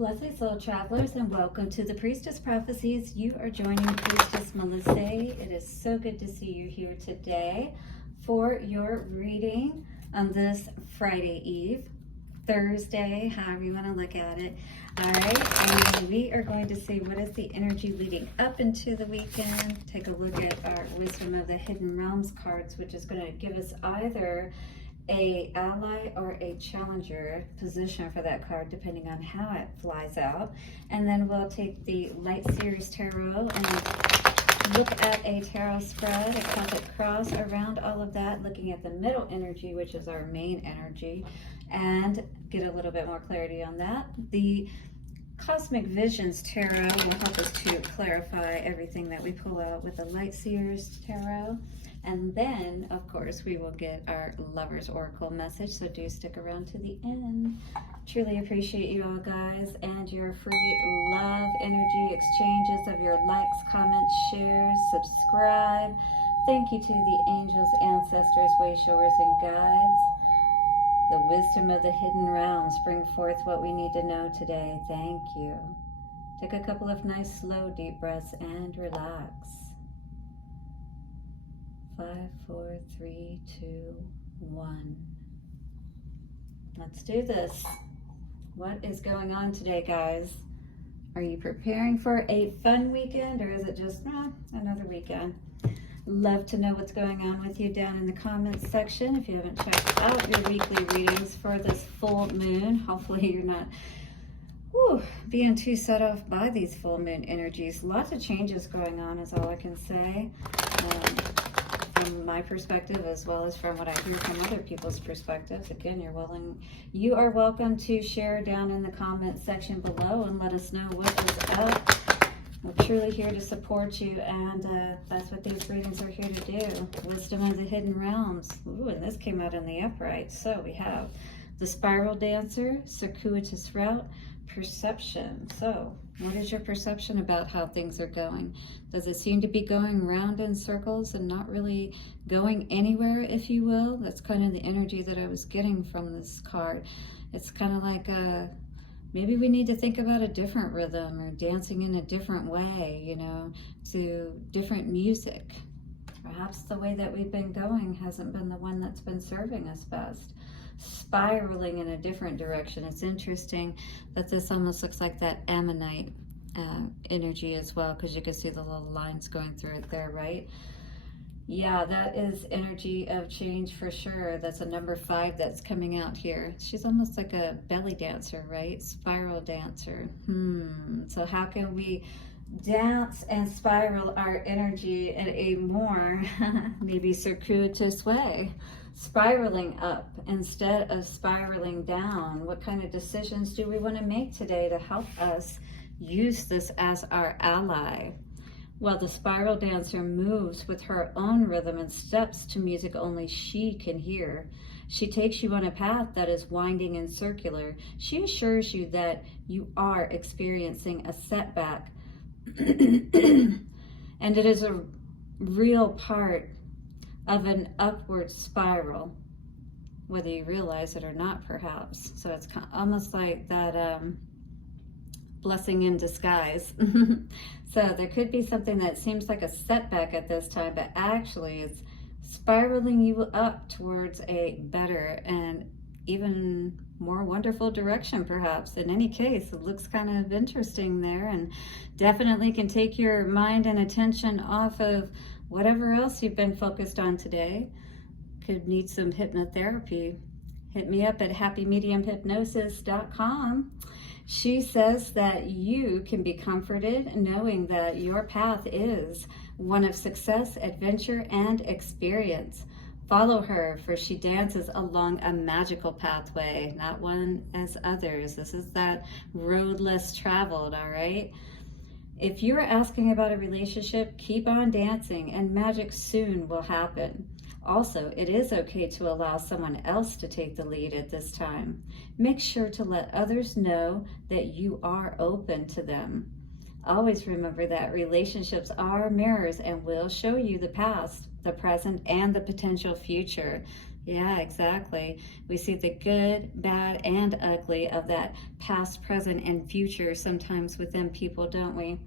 Blessed soul travelers, and welcome to the Priestess Prophecies. You are joining Priestess Melissae. It is so good to see you here today for your reading on this FriYay Eve, Thursday, however you want to look at it. All right, and we are going to see what is the energy leading up into the weekend. Take a look at our Wisdom of the Hidden Realms cards, which is going to give us either a ally or a challenger position for that card, depending on how it flies out. And then we'll take the Light Series Tarot and look at a tarot spread, a Celtic cross around all of that, looking at the middle energy, which is our main energy, and get a little bit more clarity on that. The Cosmic Visions Tarot will help us to clarify everything that we pull out with the Light Seers Tarot. And then, of course, we will get our Lover's Oracle message, so do stick around to the end. Truly appreciate you all, guys, and your free love energy exchanges of your likes, comments, shares, subscribe. Thank you to the angels, ancestors, way showers, and guides. The wisdom of the hidden realms bring forth what we need to know today. Thank you. Take a couple of nice, slow, deep breaths and relax. 5, 4, 3, 2, 1. Let's do this. What is going on today, guys? Are you preparing for a fun weekend, or is it just another weekend? Love to know what's going on with you down in the comments section. If you haven't checked out your weekly readings for this full moon, hopefully you're not being too set off by these full moon energies. Lots of changes going on is all I can say. From my perspective, as well as from what I hear from other people's perspectives. Again, you are welcome to share down in the comment section below and let us know what is up. We're truly here to support you, and that's what these readings are here to do. Wisdom of the Hidden Realms. Ooh, and this came out in the upright. So we have the Spiral Dancer, Circuitous Route, Perception. So what is your perception about how things are going? Does it seem to be going round in circles and not really going anywhere, if you will? That's kind of the energy that I was getting from this card. It's kind of like maybe we need to think about a different rhythm, or dancing in a different way, you know, to different music. Perhaps the way that we've been going hasn't been the one that's been serving us best. Spiraling in a different direction. It's interesting that this almost looks like that ammonite energy as well, because you can see the little lines going through it there, right? Yeah, that is energy of change for sure. That's a number 5 that's coming out here. She's almost like a belly dancer, right? Spiral dancer. So how can we dance and spiral our energy in a more maybe circuitous way? Spiraling up instead of spiraling down. What kind of decisions do we want to make today to help us use this as our ally? Well, the spiral dancer moves with her own rhythm and steps to music only she can hear. She takes you on a path that is winding and circular. She assures you that you are experiencing a setback, and it is a real part of an upward spiral, whether you realize it or not, perhaps. So it's almost like that blessing in disguise. So there could be something that seems like a setback at this time, but actually it's spiraling you up towards a better and even more wonderful direction, perhaps. In any case, it looks kind of interesting there, and definitely can take your mind and attention off of whatever else you've been focused on today. Could need some hypnotherapy. Hit me up at happymediumhypnosis.com. She says that you can be comforted knowing that your path is one of success, adventure, and experience. Follow her, for she dances along a magical pathway, not one as others. This is that road less traveled, all right? If you're asking about a relationship, keep on dancing and magic soon will happen. Also, it is okay to allow someone else to take the lead at this time. Make sure to let others know that you are open to them. Always remember that relationships are mirrors and will show you the past, the present, and the potential future. Yeah, exactly. We see the good, bad, and ugly of that past, present, and future sometimes within people, don't we?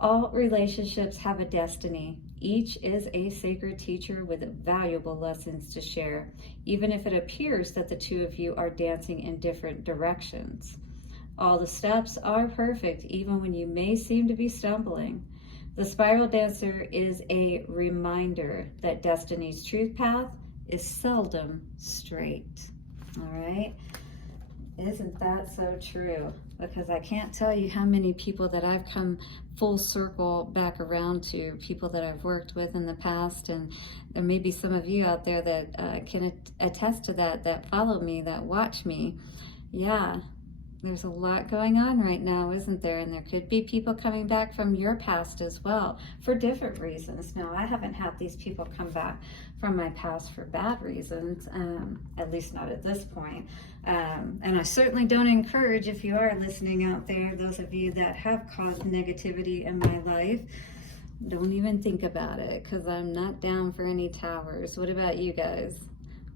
All relationships have a destiny. Each is a sacred teacher with valuable lessons to share, even if it appears that the two of you are dancing in different directions. All the steps are perfect, even when you may seem to be stumbling. The spiral dancer is a reminder that destiny's truth path is seldom straight. All right? Isn't that so true? Because I can't tell you how many people that I've come full circle back around to, people that I've worked with in the past, and there may be some of you out there that can attest to that, that follow me, that watch me. Yeah, there's a lot going on right now, isn't there? And there could be people coming back from your past as well for different reasons. Now, I haven't had these people come back from my past for bad reasons, at least not at this point. And I certainly don't encourage, if you are listening out there, those of you that have caused negativity in my life, don't even think about it, because I'm not down for any towers. What about you guys?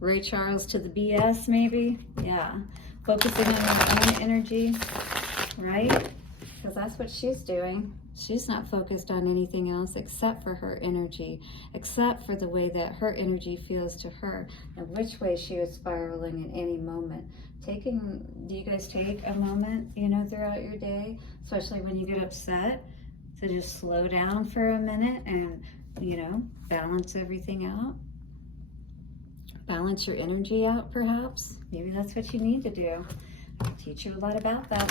Ray Charles to the BS, maybe? Yeah. Focusing on your own energy, right? Because that's what she's doing. She's not focused on anything else except for her energy, except for the way that her energy feels to her and which way she is spiraling at any moment. Do you guys take a moment, throughout your day, especially when you get upset, to just slow down for a minute and, balance everything out? Balance your energy out, perhaps. Maybe that's what you need to do. I'll teach you a lot about that.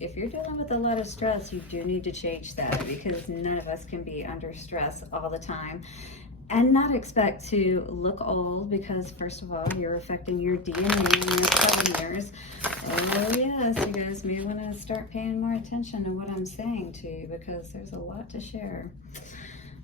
If you're dealing with a lot of stress, you do need to change that, because none of us can be under stress all the time and not expect to look old, because first of all, you're affecting your DNA in your telomeres. Oh yes, you guys may want to start paying more attention to what I'm saying to you, because there's a lot to share.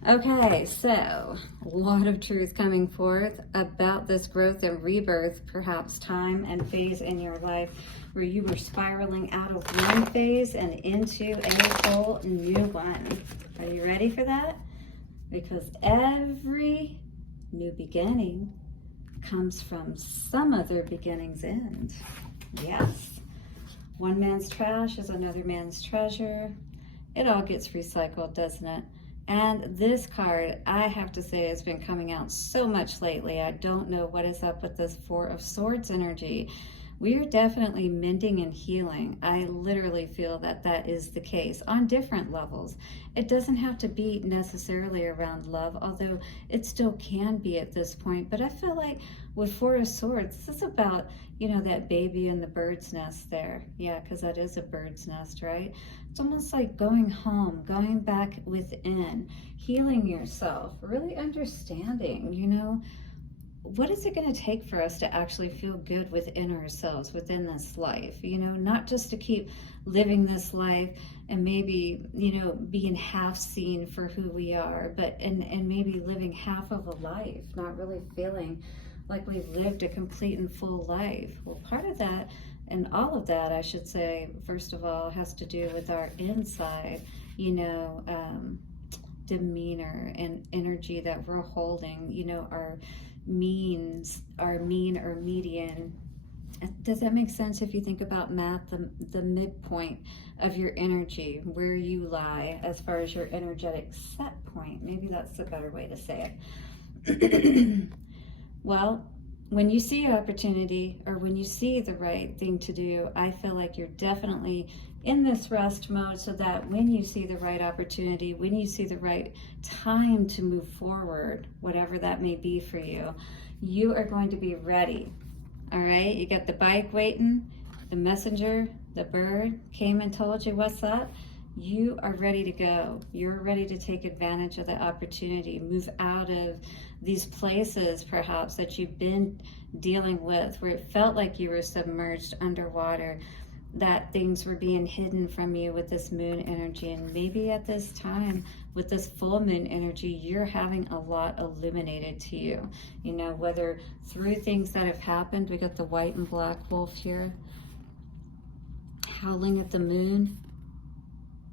Okay, so a lot of truth coming forth about this growth and rebirth, perhaps time and phase in your life where you were spiraling out of one phase and into a whole new one. Are you ready for that? Because every new beginning comes from some other beginning's end. Yes. One man's trash is another man's treasure. It all gets recycled, doesn't it? And this card, I have to say, has been coming out so much lately. I don't know what is up with this Four of Swords energy. We are definitely mending and healing. I literally feel that that is the case on different levels. It doesn't have to be necessarily around love, although it still can be at this point. But I feel like with Four of Swords, this is about, that baby in the bird's nest there. Yeah, because that is a bird's nest, right? It's almost like going home, going back within, healing yourself, really understanding, what is it going to take for us to actually feel good within ourselves, within this life? Not just to keep living this life and maybe, being half seen for who we are, but and maybe living half of a life, not really feeling like we've lived a complete and full life. Well, part of that, and all of that, I should say, first of all, has to do with our inside, demeanor and energy that we're holding, our mean or median. Does that make sense? If you think about math, the midpoint of your energy, where you lie as far as your energetic set point, maybe that's a better way to say it. Well, when you see an opportunity or when you see the right thing to do, I feel like you're definitely in this rest mode, so that when you see the right opportunity, when you see the right time to move forward, whatever that may be for you, you are going to be ready. All right, you got the bike waiting, the messenger, the bird came and told you what's up. You are ready to go. You're ready to take advantage of the opportunity, move out of these places perhaps that you've been dealing with, where it felt like you were submerged underwater, that things were being hidden from you with this moon energy. And maybe at this time with this full moon energy, you're having a lot illuminated to you, whether through things that have happened. We got the white and black wolf here howling at the moon.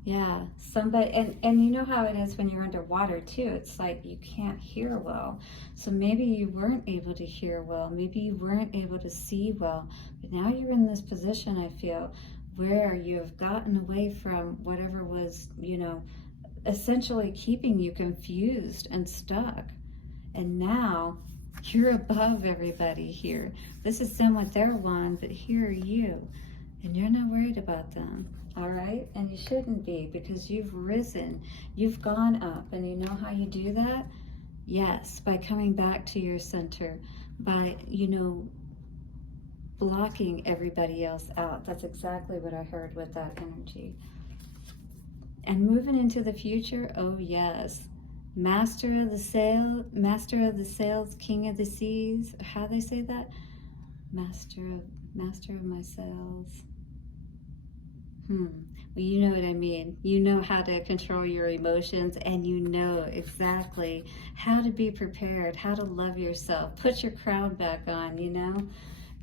Yeah, somebody, and you know how it is when you're underwater too. It's like you can't hear well. So maybe you weren't able to hear well. Maybe you weren't able to see well. But now you're in this position, I feel, where you've gotten away from whatever was, essentially keeping you confused and stuck. And now you're above everybody here. This is them with their wand, but here are you. And you're not worried about them. All right? And you shouldn't be, because you've risen. You've gone up. And you know how you do that? Yes, by coming back to your center, by, blocking everybody else out. That's exactly what I heard with that energy. And moving into the future, oh yes. Master of the sails, king of the seas. How they say that? Master of my sails. Well, you know what I mean. You know how to control your emotions, and you know exactly how to be prepared, how to love yourself, put your crown back on,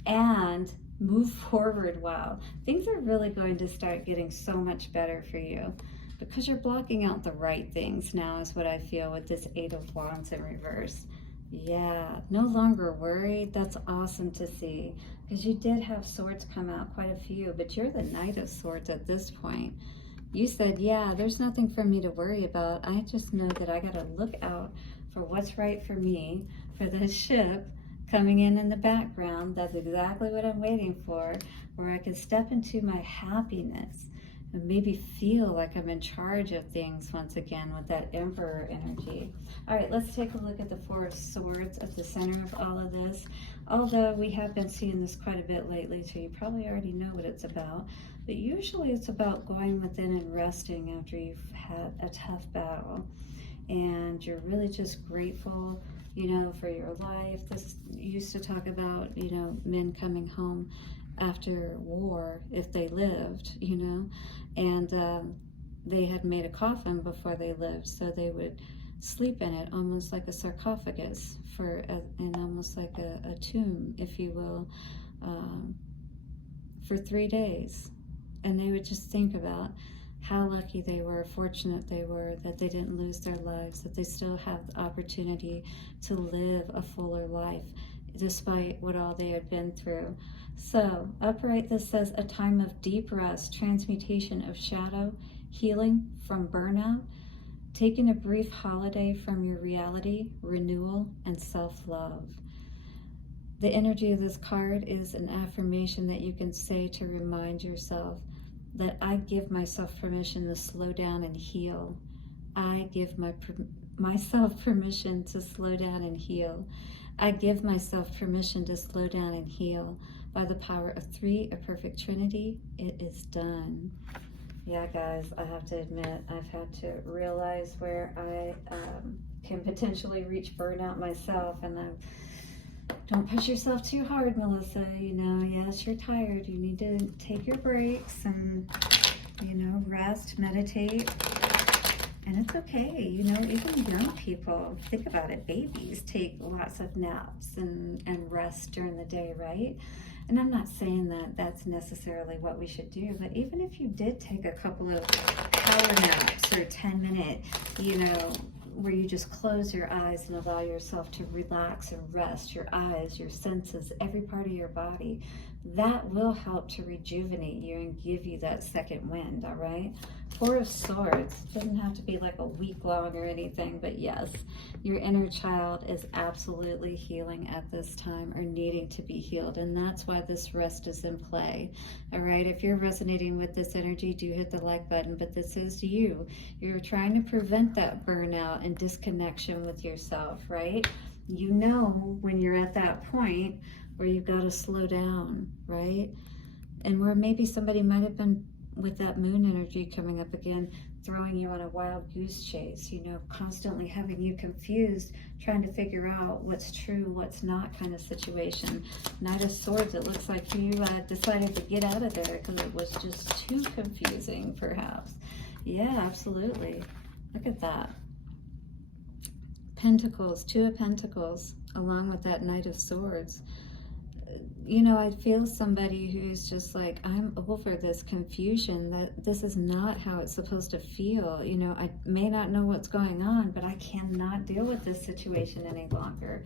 and move forward. Wow. Things are really going to start getting so much better for you, because you're blocking out the right things now, is what I feel with this 8 of Wands in reverse. Yeah, no longer worried. That's awesome to see, because you did have swords come out, quite a few, but you're the Knight of Swords at this point. You said, yeah, there's nothing for me to worry about. I just know that I got to look out for what's right for me, for this ship coming in the background. That's exactly what I'm waiting for, where I can step into my happiness and maybe feel like I'm in charge of things once again with that Emperor energy. All right, let's take a look at the 4 of Swords at the center of all of this. Although we have been seeing this quite a bit lately, so you probably already know what it's about. But usually it's about going within and resting after you've had a tough battle. And you're really just grateful, for your life. This used to talk about, men coming home after war, if they lived, and they had made a coffin before they lived, so they would sleep in it, almost like a sarcophagus, and almost like a tomb, if you will, for 3 days. And they would just think about how lucky they were, fortunate they were, that they didn't lose their lives, that they still have the opportunity to live a fuller life, despite what all they had been through. So, upright, this says a time of deep rest, transmutation of shadow, healing from burnout, taking a brief holiday from your reality, renewal, and self-love. The energy of this card is an affirmation that you can say to remind yourself that I give myself permission to slow down and heal. I give myself permission to slow down and heal. I give myself permission to slow down and heal. By the power of 3, a perfect trinity, it is done. Yeah, guys, I have to admit, I've had to realize where I can potentially reach burnout myself, and don't push yourself too hard, Melissa. Yes, you're tired. You need to take your breaks and, rest, meditate. And it's okay, even young people, think about it, babies take lots of naps and rest during the day, right? And I'm not saying that that's necessarily what we should do, but even if you did take a couple of power naps or 10-minute, where you just close your eyes and allow yourself to relax and rest your eyes, your senses, every part of your body, that will help to rejuvenate you and give you that second wind, all right? 4 of Swords, doesn't have to be like a week long or anything, but yes, your inner child is absolutely healing at this time, or needing to be healed, and that's why this rest is in play, all right? If you're resonating with this energy, do hit the like button, but this is you. You're trying to prevent that burnout and disconnection with yourself, right? When you're at that point where you've got to slow down, right? And where maybe somebody might have been with that moon energy coming up again, throwing you on a wild goose chase, constantly having you confused, trying to figure out what's true, what's not kind of situation. Knight of Swords, it looks like you decided to get out of there because it was just too confusing, perhaps. Yeah, absolutely. Look at that. Pentacles, 2 of Pentacles, along with that Knight of Swords. you know, I feel somebody who's just like, I'm over this confusion, that this is not how it's supposed to feel. You know, I may not know what's going on, but I cannot deal with this situation any longer.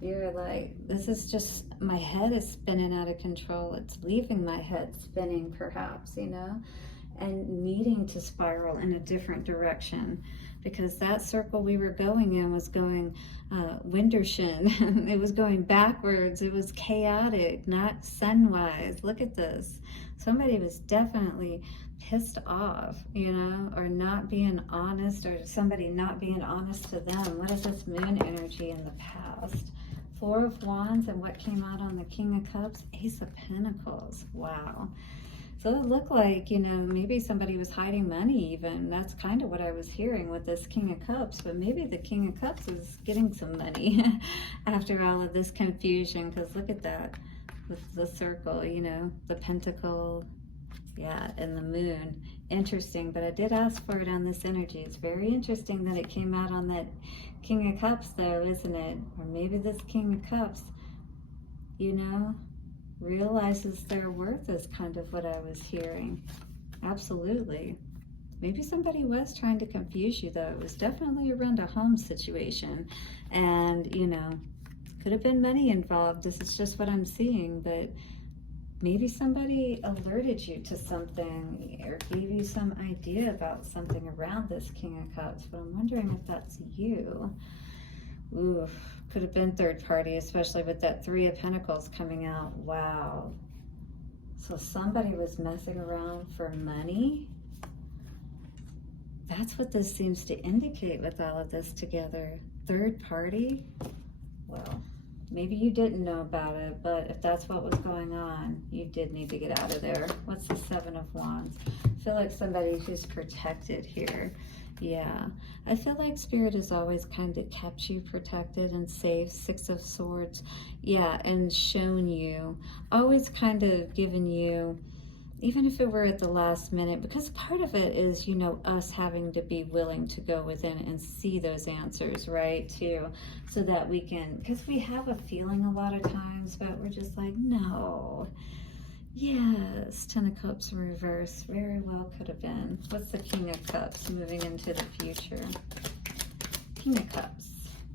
You're like, this is just, my head is spinning out of control. It's leaving my head spinning, perhaps, you know, and needing to spiral in a different direction, because that circle we were going in was going Windershin. It was going backwards. It was chaotic, not sunwise. Look at this. Somebody was definitely pissed off, you know, or not being honest, or somebody not being honest to them. What is this moon energy in the past? Four of Wands, and what came out on the King of Cups? Ace of Pentacles. Wow. So it looked like, you know, maybe somebody was hiding money even. That's kind of what I was hearing with this King of Cups. But maybe the King of Cups is getting some money after all of this confusion. Because look at that with the circle, you know, the pentacle, yeah, and the moon. Interesting. But I did ask for it on this energy. It's very interesting that it came out on that King of Cups though, isn't it? Or maybe this King of Cups, you know, realizes their worth is kind of what I was hearing. Absolutely. Maybe somebody was trying to confuse you though. It was definitely around a home situation, and you know, could have been money involved. This is just what I'm seeing, but maybe somebody alerted you to something or gave you some idea about something around this King of Cups, but I'm wondering if that's you. Ooh, could have been third party, especially with that Three of Pentacles coming out. Wow. So somebody was messing around for money. That's what this seems to indicate with all of this together. Third party. Well, maybe you didn't know about it, but if that's what was going on, you did need to get out of there. What's the Seven of Wands? I feel like somebody who's protected here. Yeah, I feel like Spirit has always kind of kept you protected and safe. Six of Swords, yeah, and shown you, always kind of given you, even if it were at the last minute, because part of it is, you know, us having to be willing to go within and see those answers, right, too, so that we can, because we have a feeling a lot of times, but we're just like, no. Yes, Ten of Cups in reverse. Very well could have been. What's the King of Cups moving into the future? King of Cups.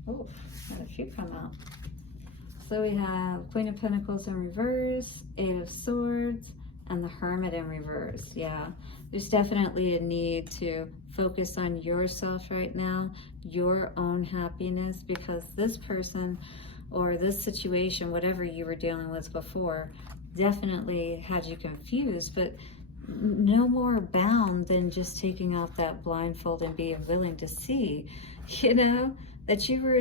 Oh, had a few come out. So we have Queen of Pentacles in reverse, Eight of Swords, and the Hermit in reverse. Yeah, there's definitely a need to focus on yourself right now, your own happiness, because this person or this situation, whatever you were dealing with before, definitely had you confused, but no more bound than just taking off that blindfold and being willing to see, you know, that you were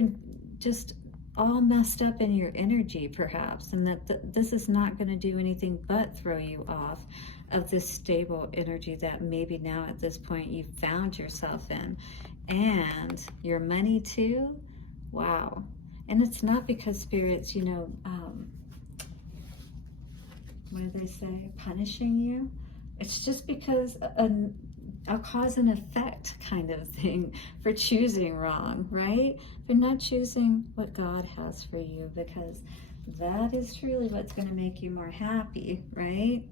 just all messed up in your energy perhaps, and that this is not going to do anything but throw you off of this stable energy that maybe now at this point you found yourself in. And your money too. Wow. And it's not because Spirit's, you know, what do they say, punishing you. It's just because a cause and effect kind of thing for choosing wrong, right? For not choosing what God has for you, because that is truly what's going to make you more happy, right?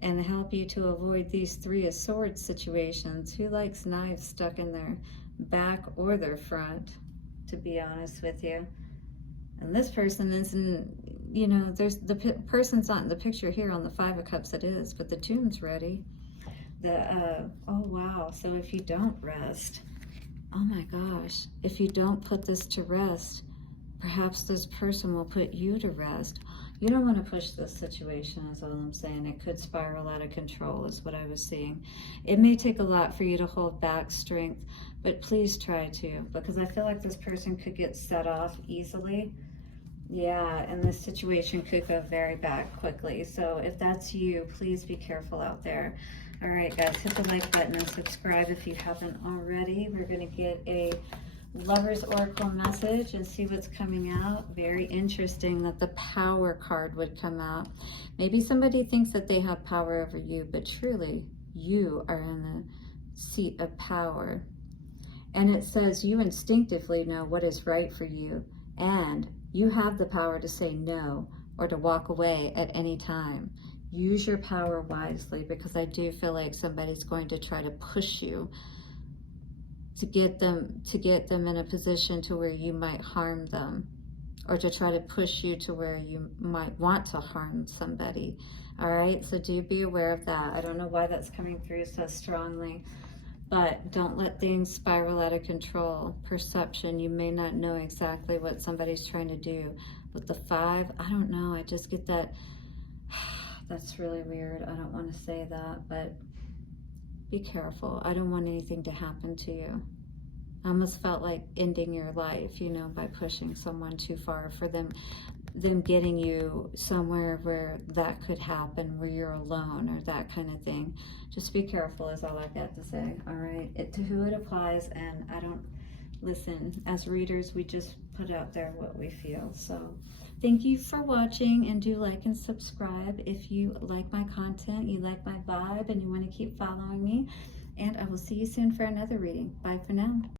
And help you to avoid these Three of Swords situations. Who likes knives stuck in their back or their front, to be honest with you? And this person isn't, you know, there's the person's not in the picture here on the Five of Cups, it is, but the tune's ready. Oh wow, so if you don't rest, oh my gosh, if you don't put this to rest, perhaps this person will put you to rest. You don't want to push this situation, is all I'm saying. It could spiral out of control, is what I was seeing. It may take a lot for you to hold back strength, but please try to, because I feel like this person could get set off easily. Yeah, and this situation could go very bad quickly. So if that's you, please be careful out there. All right, guys, hit the like button and subscribe if you haven't already. We're going to get a Lover's Oracle message and see what's coming out. Very interesting that the Power card would come out. Maybe somebody thinks that they have power over you, but truly, you are in the seat of power. And it says you instinctively know what is right for you, and you have the power to say no or to walk away at any time. Use your power wisely, because I do feel like somebody's going to try to push you to get them in a position to where you might harm them, or to try to push you to where you might want to harm somebody. All right, so do be aware of that. I don't know why that's coming through so strongly, but don't let things spiral out of control. Perception, you may not know exactly what somebody's trying to do. With the 5, I don't know, I just get that, that's really weird. I don't want to say that, but be careful. I don't want anything to happen to you. I almost felt like ending your life, you know, by pushing someone too far, for them getting you somewhere where that could happen, where you're alone, or that kind of thing. Just be careful is all I've got to say. All right, to who it applies, and I don't, listen, as readers, we just put out there what we feel. So thank you for watching, and do like and subscribe if you like my content, you like my vibe, and you want to keep following me. And I will see you soon for another reading. Bye for now.